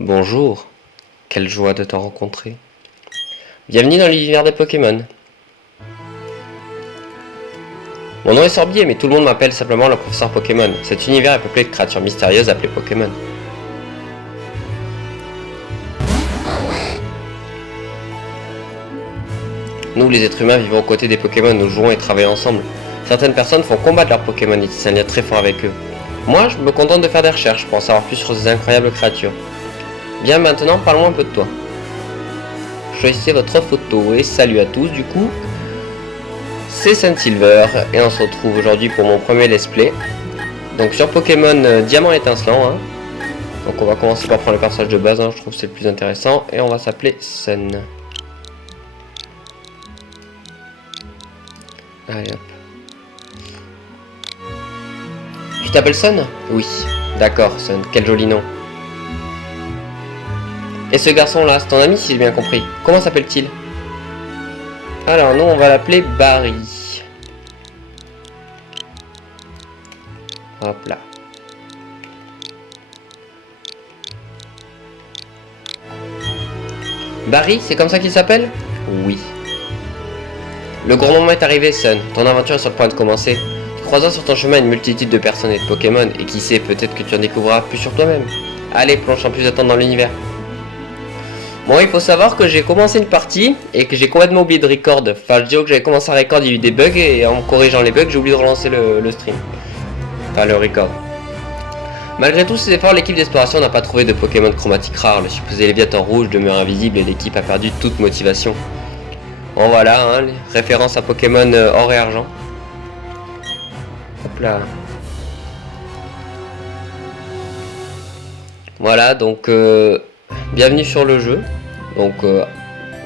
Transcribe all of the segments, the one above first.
Bonjour, quelle joie de te rencontrer. Bienvenue dans l'univers des Pokémon. Mon nom est Sorbier, mais tout le monde m'appelle simplement le professeur Pokémon. Cet univers est peuplé de créatures mystérieuses appelées Pokémon. Nous, les êtres humains, vivons aux côtés des Pokémon, nous jouons et travaillons ensemble. Certaines personnes font combattre leurs Pokémon et tissent un lien très fort avec eux. Moi, je me contente de faire des recherches pour en savoir plus sur ces incroyables créatures. Bien, maintenant, parlons un peu de toi. Choisissez votre photo et salut à tous, du coup. C'est Saint-Silver et on se retrouve aujourd'hui pour mon premier let's play. Donc sur Pokémon Diamant étincelant. Donc on va commencer par prendre le personnage de base, je trouve que c'est le plus intéressant. Et on va s'appeler Sun. Allez hop. Tu t'appelles Sun? Oui. D'accord Sun, quel joli nom. Et ce garçon là, c'est ton ami si j'ai bien compris. Comment s'appelle-t-il? Alors nous on va l'appeler Barry. Hop là. Barry, c'est comme ça qu'il s'appelle? Oui. Le grand moment est arrivé, Sun. Ton aventure est sur le point de commencer. Tu croiseras sur ton chemin une multitude de personnes et de Pokémon, et qui sait, peut-être que tu en découvriras plus sur toi-même. Allez, plonge sans plus attendre dans l'univers. Bon, il faut savoir que j'ai commencé une partie et que j'ai complètement oublié de record. Enfin, je dis que j'avais commencé à record, il y a eu des bugs et en corrigeant les bugs, j'ai oublié de relancer le stream. Enfin, le record. Malgré tous ces efforts, l'équipe d'exploration n'a pas trouvé de Pokémon chromatique rare. Le supposé Léviathan rouge demeure invisible et l'équipe a perdu toute motivation. Bon, voilà, les références à Pokémon or et argent. Hop là. Voilà, donc bienvenue sur le jeu. Donc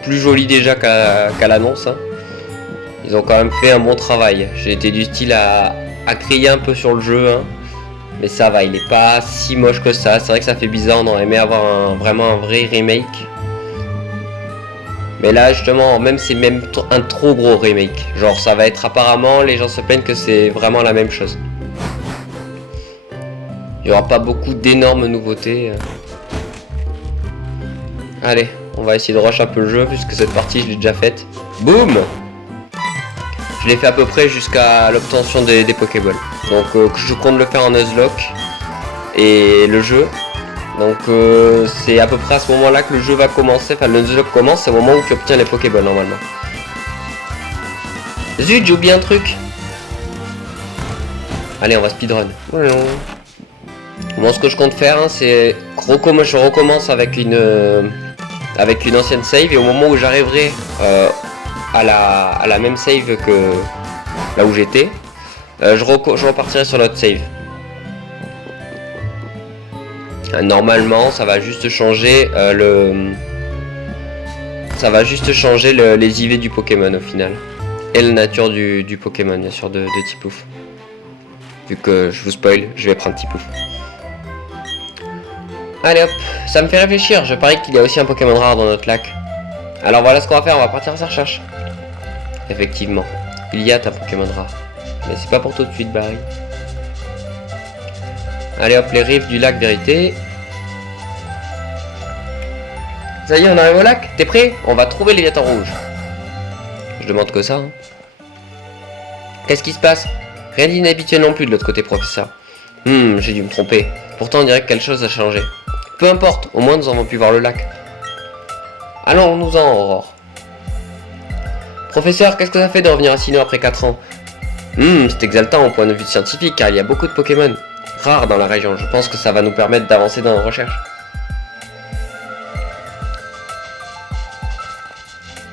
plus joli déjà qu'à l'annonce. Ils ont quand même fait un bon travail. J'ai été du style à crier un peu sur le jeu. Mais ça va, il est pas si moche que ça. C'est vrai que ça fait bizarre, on aurait aimé avoir vraiment un vrai remake. Mais là justement, même c'est même un trop gros remake. Genre ça va être apparemment, les gens se plaignent que c'est vraiment la même chose. Il n'y aura pas beaucoup d'énormes nouveautés. Allez, on va essayer de rush un peu le jeu puisque cette partie je l'ai déjà faite. Boum! Je l'ai fait à peu près jusqu'à l'obtention des Pokéballs. Donc je compte le faire en Nuzlocke et le jeu. Donc c'est à peu près à ce moment-là que le jeu va commencer. Enfin le Nuzlocke commence, c'est au moment où tu obtiens les Pokéballs normalement. Zut, j'ai oublié un truc. Allez, on va speedrun. Bon, ce que je compte faire, c'est je recommence avec une ancienne save et au moment où j'arriverai à la même save que là où j'étais, je repartirai sur l'autre save. Normalement, ça va juste changer les IV du Pokémon au final et la nature du Pokémon, bien sûr, de Tipouf. Vu que je vous spoil, je vais prendre Tipouf. Allez hop, ça me fait réfléchir, je parie qu'il y a aussi un Pokémon rare dans notre lac. Alors voilà ce qu'on va faire, on va partir à sa recherche. Effectivement, il y a un Pokémon rare. Mais c'est pas pour tout de suite, Barry. Allez hop, les rives du lac Vérité. Ça y est, on arrive au lac, t'es prêt? On va trouver les Léviathans rouges. Je demande que ça. Qu'est-ce qui se passe? Rien d'inhabituel non plus de l'autre côté, professeur. J'ai dû me tromper. Pourtant, on dirait que quelque chose a changé. Peu importe, au moins nous avons pu voir le lac. Allons-nous-en, Aurore. Professeur, qu'est-ce que ça fait de revenir à Sinnoh après 4 ans? C'est exaltant au point de vue scientifique, car il y a beaucoup de Pokémon rares dans la région. Je pense que ça va nous permettre d'avancer dans nos recherches.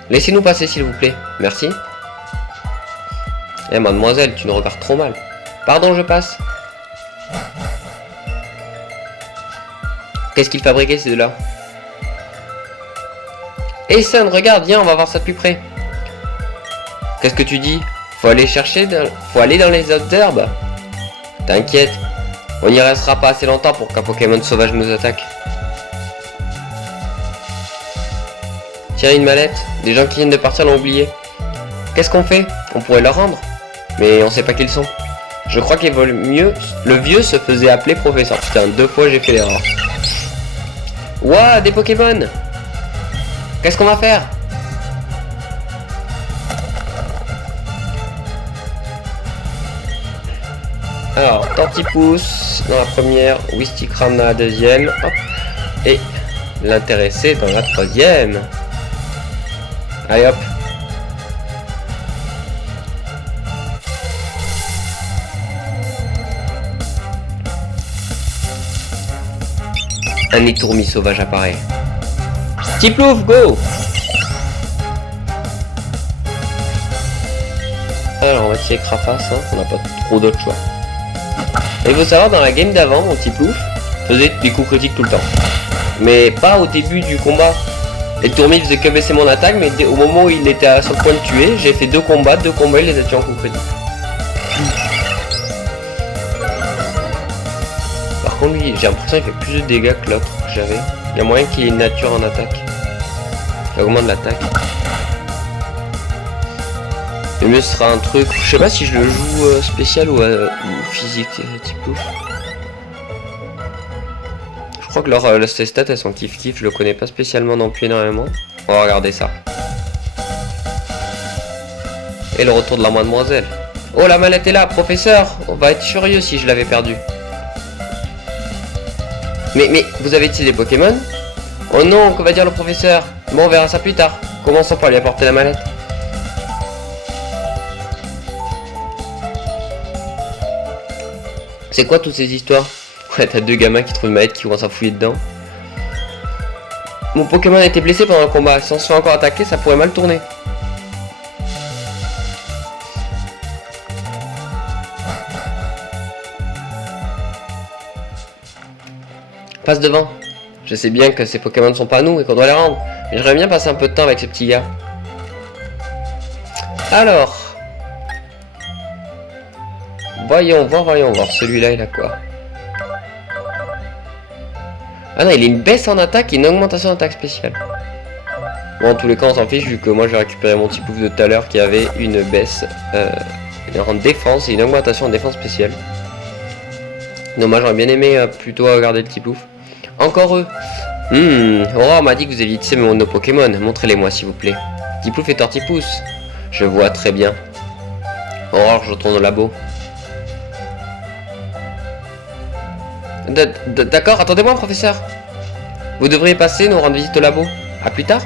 Laissez-nous passer, s'il vous plaît. Merci. Eh, mademoiselle, tu nous regardes trop mal. Pardon, je passe. Qu'est-ce qu'ils fabriquaient ces deux-là? Eh Sun, regarde, viens, on va voir ça de plus près. Qu'est-ce que tu dis? Faut aller dans les autres herbes. T'inquiète, on n'y restera pas assez longtemps pour qu'un Pokémon sauvage nous attaque. Tiens, une mallette, des gens qui viennent de partir l'ont oublié. Qu'est-ce qu'on fait? On pourrait leur rendre, mais on sait pas qui ils sont. Je crois qu'évolue mieux. Le vieux se faisait appeler professeur. Putain, 2 fois j'ai fait l'erreur. Ouah, des Pokémon. Qu'est-ce qu'on va faire? Alors, Tortipousse dans la première, Wistikram dans la deuxième, hop, et l'intéressé dans la troisième. Allez hop. Un étourmi sauvage apparaît. Tiplouf, go! Alors on va essayer Craface, hein, on n'a pas trop d'autres choix. Et il faut savoir, dans la game d'avant, mon Tiplouf faisait des coups critiques tout le temps. Mais pas au début du combat. Les tourmis faisaient que baisser mon attaque, mais au moment où il était à son point de tuer, j'ai fait deux combats, il les a tués en coups critiques. Par contre lui, j'ai l'impression qu'il fait plus de dégâts que l'autre que j'avais. Il y a moyen qu'il ait une nature en attaque. Il augmente l'attaque. Le mieux sera un truc, je sais pas si je le joue spécial ou physique, Tiplouf. Je crois que ces stats elles sont kiff-kiff, je le connais pas spécialement non plus énormément. On va regarder ça. Et le retour de la mademoiselle. Oh, la mallette est là, professeur. On va être furieux si je l'avais perdu. Mais vous avez utilisé des Pokémon? Oh non, que va dire le professeur? Bon, on verra ça plus tard. Commençons par lui apporter la mallette. C'est quoi toutes ces histoires? Ouais, t'as deux gamins qui trouvent une mallette qui commencent à fouiller dedans. Mon Pokémon a été blessé pendant le combat. Si on se fait encore attaquer, ça pourrait mal tourner. Passe devant. Je sais bien que ces Pokémon ne sont pas à nous et qu'on doit les rendre. Mais j'aimerais bien passer un peu de temps avec ces petits gars. Alors. Voyons voir. Celui-là, il a quoi? Ah non, il a une baisse en attaque et une augmentation d'attaque spéciale. Bon, en tous les cas, on s'en fiche vu que moi, j'ai récupéré mon petit pouf de tout à l'heure qui avait une baisse en défense et une augmentation en défense spéciale. Dommage, j'aurais bien aimé plutôt regarder le petit pouf. Encore eux. Aurore m'a dit que vous aviez tissé nos Pokémon. Montrez-les-moi, s'il vous plaît. Tiplouf et Tortipousse. Je vois très bien. Aurore, je retourne au labo. D'accord, attendez-moi, professeur. Vous devriez passer nous rendre visite au labo. À plus tard.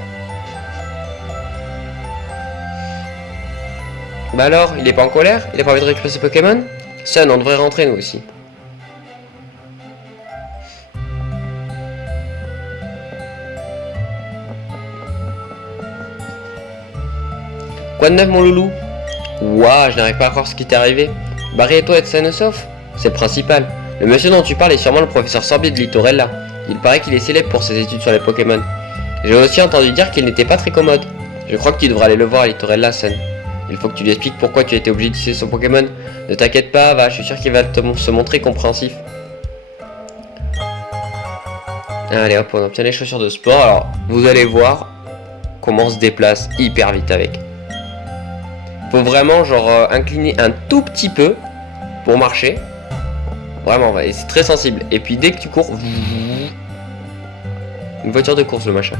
Bah alors, il est pas en colère? Il a pas envie de récupérer ses Pokémon? Sun, on devrait rentrer nous aussi. Quoi de neuf, mon loulou? Ouah, je n'arrive pas à croire ce qui t'est arrivé. Barry et toi êtes sains et saufs? C'est le principal. Le monsieur dont tu parles est sûrement le professeur Sorbier de Littorella. Il paraît qu'il est célèbre pour ses études sur les Pokémon. J'ai aussi entendu dire qu'il n'était pas très commode. Je crois que tu devrais aller le voir à Littorella, Sun. Il faut que tu lui expliques pourquoi tu as été obligé d'utiliser son Pokémon. Ne t'inquiète pas, va, je suis sûr qu'il va se montrer compréhensif. Allez hop, on obtient les chaussures de sport. Alors, vous allez voir comment on se déplace hyper vite avec. Faut vraiment genre incliner un tout petit peu pour marcher. Vraiment, et c'est très sensible. Et puis dès que tu cours, une voiture de course le machin.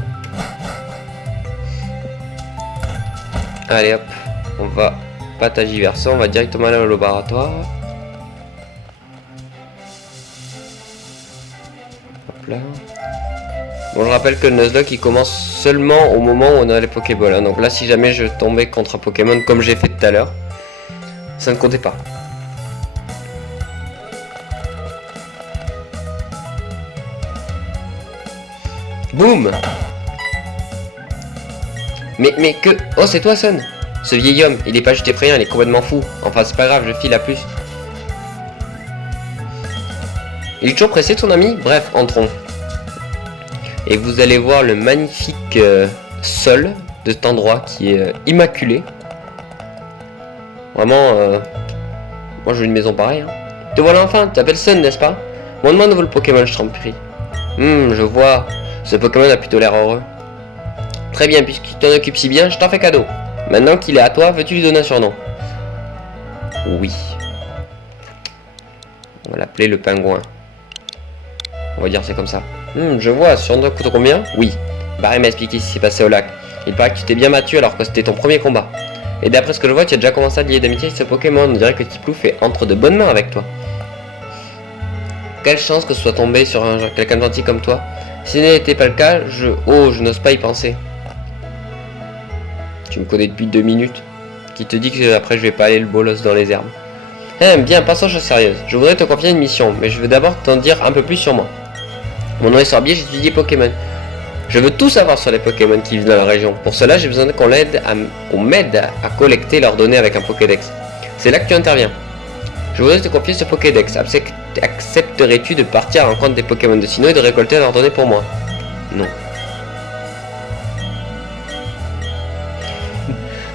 Allez hop, on va pas tagiverser, on va directement aller au laboratoire. Hop là. Bon, je rappelle que le Nuzlocke il commence seulement au moment où on a les Pokéballs. Hein. Donc là, si jamais je tombais contre un Pokémon comme j'ai fait tout à l'heure, ça ne comptait pas. Boum! Mais que... Oh, c'est toi, Sun! Ce vieil homme, il est pas juste effrayant, il est complètement fou. Enfin, c'est pas grave, je file à plus. Il est toujours pressé, ton ami? Bref, entrons. Et vous allez voir le magnifique sol de cet endroit qui est immaculé. Vraiment, moi je veux une maison pareille. Hein. Te voilà enfin, tu t'appelles Sun, n'est-ce pas? Montre-moi un nouveau Pokémon, je t'en prie. Je vois. Ce Pokémon a plutôt l'air heureux. Très bien, puisqu'il t'en occupe si bien, je t'en fais cadeau. Maintenant qu'il est à toi, veux-tu lui donner un surnom? Oui. On va l'appeler le pingouin. On va dire c'est comme ça. Je vois, sur toi coûte combien? Oui. Barry m'a expliqué ce qui s'est passé au lac. Il paraît que tu t'es bien battu alors que c'était ton premier combat. Et d'après ce que je vois, tu as déjà commencé à lier d'amitié avec ce Pokémon. On dirait que Tiplouf est entre de bonnes mains avec toi. Quelle chance que ce soit tombé sur quelqu'un de gentil comme toi. Si ce n'était pas le cas, je n'ose pas y penser. Tu me connais depuis 2 minutes. Qui te dit que après je vais pas aller le bolos dans les herbes. Bien, passons aux choses sérieuses. Je voudrais te confier une mission, mais je veux d'abord t'en dire un peu plus sur moi. Mon nom est Sorbier, j'étudie Pokémon. Je veux tout savoir sur les Pokémon qui vivent dans la région. Pour cela, j'ai besoin qu'on m'aide à collecter leurs données avec un Pokédex. C'est là que tu interviens. Je voudrais te confier ce Pokédex. Accepterais-tu de partir à la rencontre des Pokémon de Sinnoh et de récolter leurs données pour moi? Non.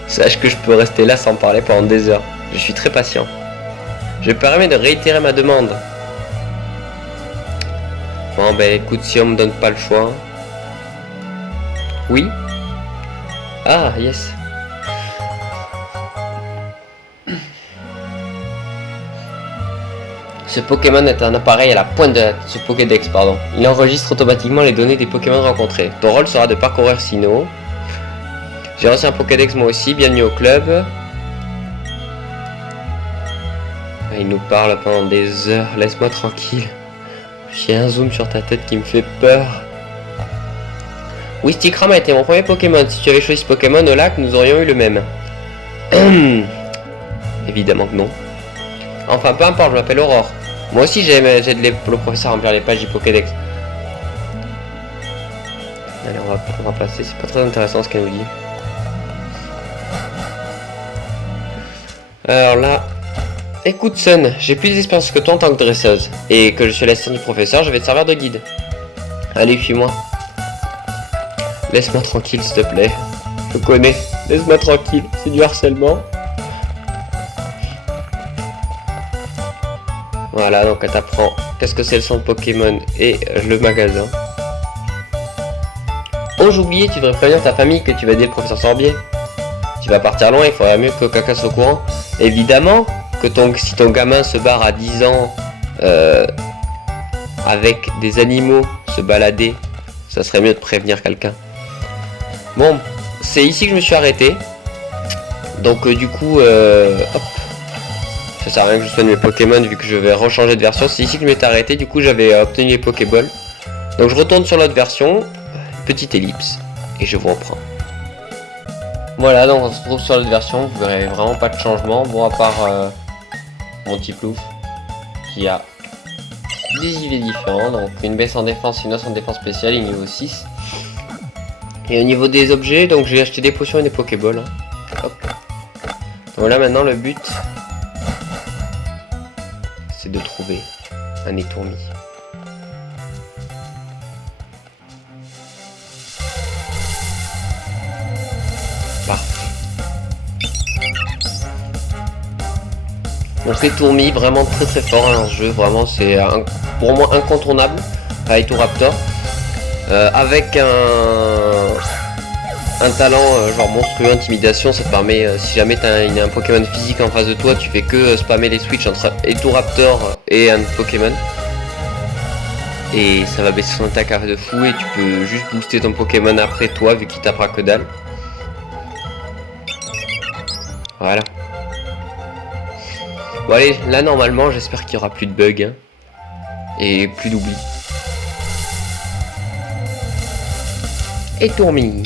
Sache que je peux rester là sans parler pendant des heures. Je suis très patient. Je me permets de réitérer ma demande. Bon ben écoute, si on me donne pas le choix... Oui? Ah, yes. Ce Pokémon est un appareil à la pointe de ce Pokédex, pardon. Il enregistre automatiquement les données des Pokémon rencontrés. Ton rôle sera de parcourir Sinnoh. J'ai reçu un Pokédex moi aussi, bienvenue au club. Il nous parle pendant des heures, laisse-moi tranquille. J'ai un zoom sur ta tête qui me fait peur. Oui, Stikram a été mon premier Pokémon. Si tu avais choisi ce Pokémon au lac, nous aurions eu le même. Évidemment que non. Enfin, peu importe, je m'appelle Aurore. Moi aussi, j'aide le professeur à remplir les pages du Pokédex. Allez, on va passer. C'est pas très intéressant ce qu'elle nous dit. Alors là... Écoute Sun, j'ai plus d'expérience que toi en tant que dresseuse. Et que je suis l'assistant du professeur, je vais te servir de guide. Allez, suis-moi. Laisse-moi tranquille, s'il te plaît. Je connais. Laisse-moi tranquille. C'est du harcèlement. Voilà, donc elle t'apprend qu'est-ce que c'est le centre Pokémon et le magasin. Oh, j'ai oublié, tu devrais prévenir ta famille que tu vas aider le professeur Sorbier. Tu vas partir loin, il faudrait mieux que Kaka soit au courant. Évidemment que si ton gamin se barre à 10 ans avec des animaux se balader, ça serait mieux de prévenir quelqu'un. Bon, c'est ici que je me suis arrêté. Donc du coup, hop. Ça sert à rien que je soigne mes Pokémon vu que je vais rechanger de version. C'est ici que je m'étais arrêté, du coup j'avais obtenu les Pokéballs. Donc je retourne sur l'autre version, petite ellipse, et je vous reprends. Voilà, donc on se retrouve sur l'autre version, vous verrez vraiment pas de changement, bon à part mon Tiplouf qui a des IV différents, donc une baisse en défense, une hausse en défense spéciale, et niveau 6. Et au niveau des objets, donc j'ai acheté des potions et des Pokéballs. Hein. Hop. Donc là maintenant le but, c'est de trouver un étourmi. Parfait. Donc étourmi, vraiment très fort hein, dans ce jeu, vraiment c'est pour moi incontournable à Raptor. Avec un talent genre monstrueux, intimidation, ça te permet, si jamais il y a un Pokémon physique en face de toi, tu fais que spammer les switches entre Raptor et un Pokémon. Et ça va baisser son attaque de fou et tu peux juste booster ton Pokémon après toi vu qu'il tapera que dalle. Voilà. Bon allez, là normalement j'espère qu'il n'y aura plus de bugs hein, et plus d'oubli. Étourmi.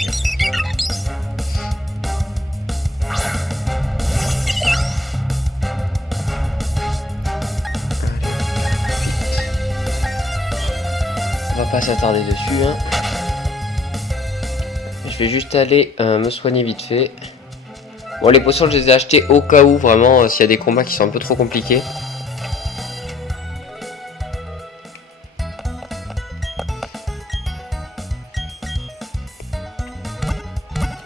On va pas s'attarder dessus hein. Je vais juste aller me soigner vite fait. Bon les potions je les ai achetées au cas où vraiment s'il y a des combats qui sont un peu trop compliqués.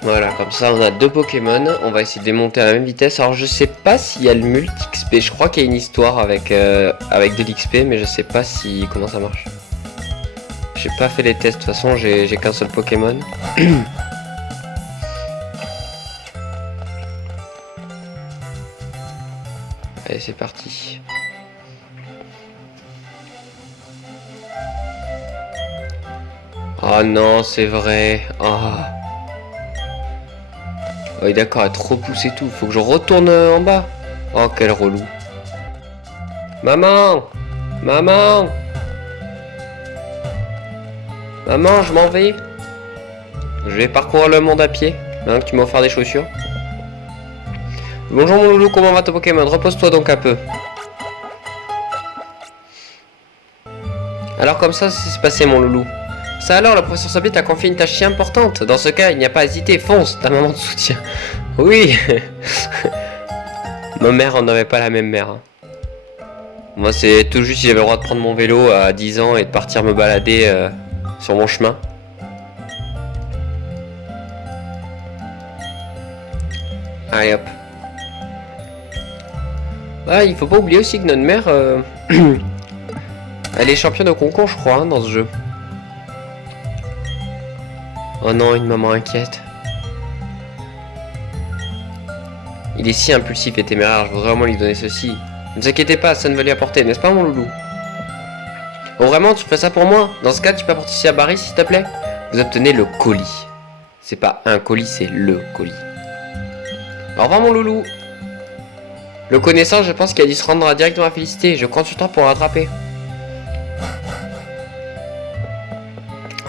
Voilà, comme ça on a 2 Pokémon, on va essayer de les monter à la même vitesse. Alors je sais pas s'il y a le multi-XP, je crois qu'il y a une histoire avec de l'XP, mais je sais pas si comment ça marche. J'ai pas fait les tests, de toute façon j'ai qu'un seul Pokémon. Allez c'est parti. Oh non, c'est vrai. Oh. Oui, d'accord, elle est trop poussée tout. Faut que je retourne en bas. Oh, quel relou. Maman! Maman! Maman, je m'en vais. Je vais parcourir le monde à pied. Maintenant que tu m'as offert des chaussures. Bonjour mon loulou, comment va ton Pokémon? Repose-toi donc un peu. Alors comme ça s'est passé mon loulou. Ça alors, le professeur Sabit t'a confié une tâche si importante. Dans ce cas, il n'y a pas à hésiter, fonce, ta maman te soutient. Oui. Ma mère, on n'avait pas la même mère. Hein. Moi, c'est tout juste si j'avais le droit de prendre mon vélo à 10 ans et de partir me balader sur mon chemin. Allez hop. Ah, il faut pas oublier aussi que notre mère, elle est championne de concours, je crois, hein, dans ce jeu. Oh non, une maman inquiète. Il est si impulsif et téméraire, je voudrais vraiment lui donner ceci. Ne vous inquiétez pas, ça ne va lui apporter, n'est-ce pas mon loulou? Oh vraiment, tu fais ça pour moi? Dans ce cas, tu peux apporter ceci à Barry, s'il te plaît? Vous obtenez le colis. C'est pas un colis, c'est le colis. Au revoir mon loulou. Le connaissant, je pense qu'il a dû se rendre directement à Félicité. Je compte sur toi pour le rattraper.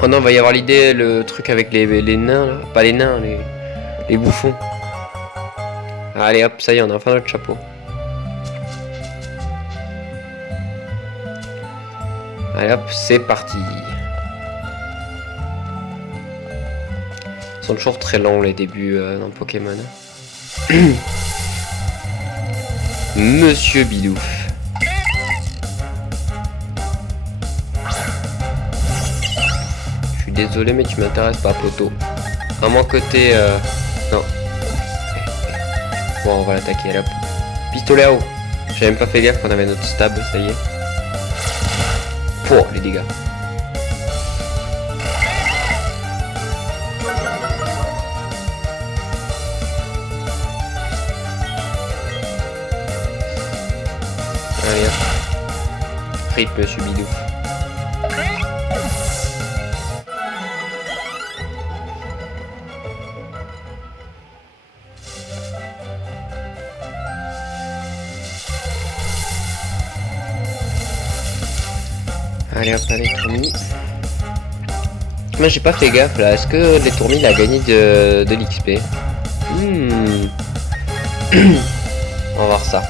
Oh non, il va y avoir l'idée, le truc avec les nains là. Pas les nains, les bouffons. Allez hop, ça y est, on a enfin notre chapeau. Allez hop, c'est parti. Ils sont toujours très longs les débuts dans Pokémon. Monsieur Bidouf. Je suis désolé mais tu m'intéresses pas poteau. À moins que t'es non. Bon on va l'attaquer là. Pistolet à eau. J'ai même pas fait gaffe qu'on avait notre stab, ça y est. Pour les dégâts. Allez hop. Rip monsieur Bidou. Allez hop, allez tournis. Moi j'ai pas fait gaffe là, est-ce que les tournis il a gagné de l'XP? On va voir ça.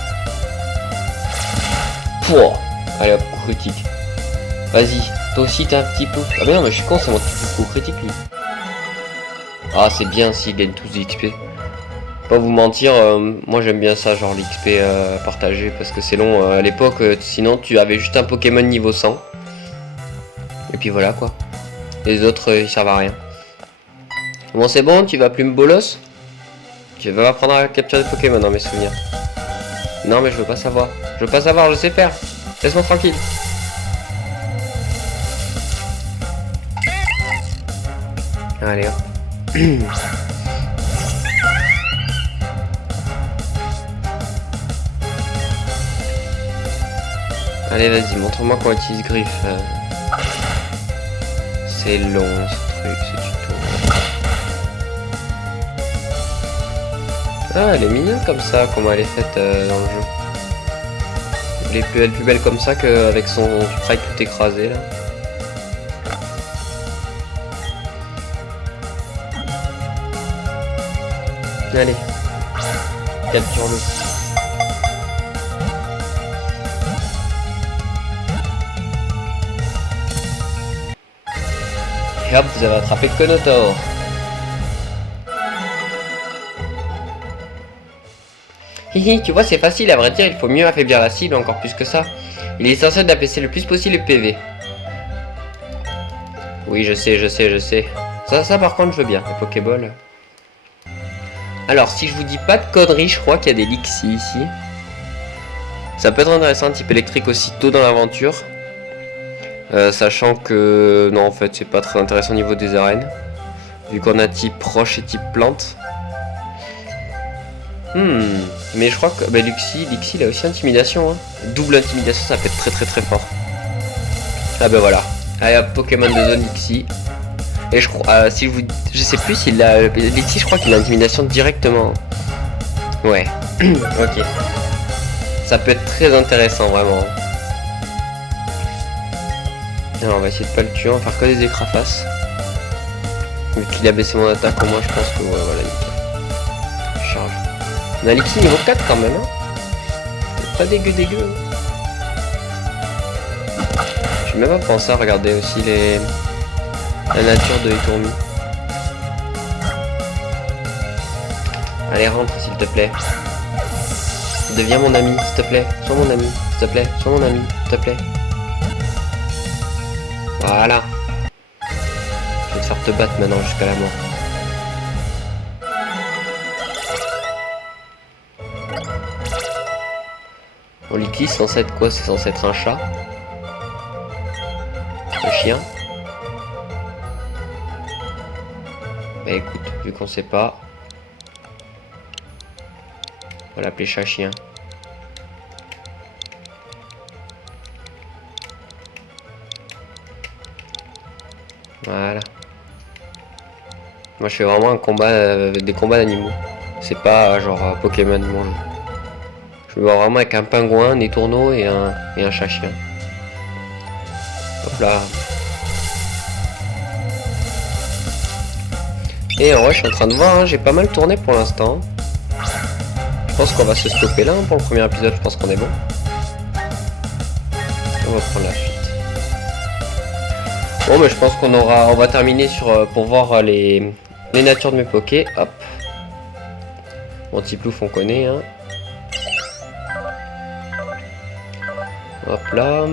Pouah. Allez hop, coup critique. Vas-y, toi aussi t'as un petit peu. Ah mais non mais je suis con, c'est mon petit coup critique lui. Ah c'est bien s'il gagne tous des XP. Pas vous mentir, moi j'aime bien ça, genre l'XP partagé, parce que c'est long à l'époque, sinon tu avais juste un Pokémon niveau 100. Et puis voilà quoi. Les autres ils servent à rien. Bon c'est bon, tu vas plus me bolos? Tu vas apprendre à capturer des Pokémon dans mes souvenirs. Non mais je veux pas savoir. Je veux pas savoir, je sais faire. Laisse-moi tranquille. Allez hop. Allez vas-y, montre-moi comment on utilise griffe. C'est long ce truc, ce tuto. Ah elle est mignonne comme ça, comment elle est faite dans le jeu. Elle est plus belle comme ça qu'avec son sprite tout écrasé là. Allez, capture-le. Et hop, vous avez attrapé Konotor. Hihi, tu vois, c'est facile, à vrai dire, il faut mieux affaiblir la cible, encore plus que ça. Il est essentiel d'apaiser le plus possible les PV. Oui, je sais. Ça par contre, je veux bien, les Pokéballs. Alors, si je vous dis pas de conneries, je crois qu'il y a des Lixie ici. Ça peut être intéressant, type électrique aussi tôt dans l'aventure. Sachant que... Non, en fait, c'est pas très intéressant au niveau des arènes. Vu qu'on a type roche et type plante. Mais je crois que... Bah, Lixie, il a aussi intimidation. Hein. Double intimidation, ça peut être très fort. Ah bah voilà. Allez hop, Pokémon de zone Lixie. Et je crois, si vous, je sais plus s'il a, Letty, je crois qu'il a l'intimidation directement. Ouais, ok. Ça peut être très intéressant vraiment. Alors on va essayer de pas le tuer, on va faire que des écrafaces. Vu qu'il a baissé mon attaque, au moins je pense que ouais, voilà, nickel. Charge. On a Letty niveau 4 quand même, hein. C'est pas dégueu. Je vais même pas penser à regarder aussi la nature de Etourmi. Allez, rentre s'il te plaît. Deviens mon ami, s'il te plaît. Sois mon ami, s'il te plaît. Sois mon ami, s'il te plaît. Voilà. Je vais te faire te battre maintenant jusqu'à la mort. Oliki, c'est censé être quoi? C'est censé être un chat. Un chien. Bah écoute, vu qu'on sait pas, on va l'appeler chat-chien. Voilà. Moi je fais vraiment un combat, des combats d'animaux. C'est pas genre Pokémon mon jeu. Je me vois vraiment avec un pingouin, des tourneaux et un chat-chien. Hop là. Et en vrai je suis en train de voir, hein, j'ai pas mal tourné pour l'instant. Je pense qu'on va se stopper là, hein, pour le premier épisode, je pense qu'on est bon. On va prendre la fuite. Bon mais je pense qu'on va terminer sur pour voir les natures de mes pokés. Hop. Mon petit plouf on connaît, hein. Hop là.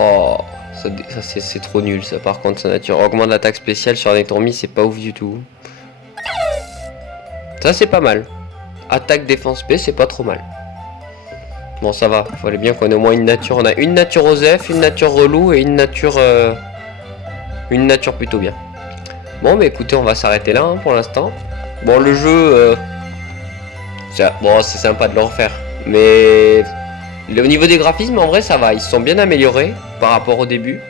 Oh, ça c'est trop nul ça. Par contre sa nature augmente l'attaque spéciale sur les tourmis, c'est pas ouf du tout. Ça c'est pas mal. Attaque défense P, c'est pas trop mal. Bon ça va, il fallait bien qu'on ait au moins une nature. On a une nature Osef, une nature relou et une nature plutôt bien. Bon mais écoutez, on va s'arrêter là, hein, pour l'instant. Bon le jeu bon c'est sympa de le refaire. Mais au niveau des graphismes en vrai ça va, ils se sont bien améliorés par rapport au début.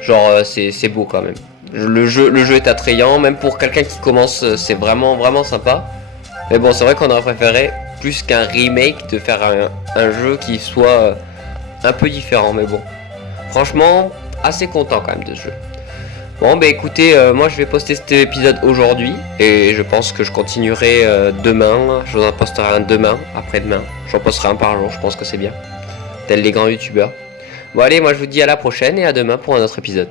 Genre c'est beau quand même. Le jeu est attrayant, même pour quelqu'un qui commence, c'est vraiment sympa. Mais bon c'est vrai qu'on aurait préféré, plus qu'un remake, de faire un jeu qui soit un peu différent. Mais bon, franchement assez content quand même de ce jeu. Bon bah écoutez, moi je vais poster cet épisode aujourd'hui et je pense que je continuerai demain. Je vous en posterai un demain, après-demain. J'en posterai un par jour, je pense que c'est bien. Tels les grands youtubeurs. Bon allez, moi je vous dis à la prochaine et à demain pour un autre épisode.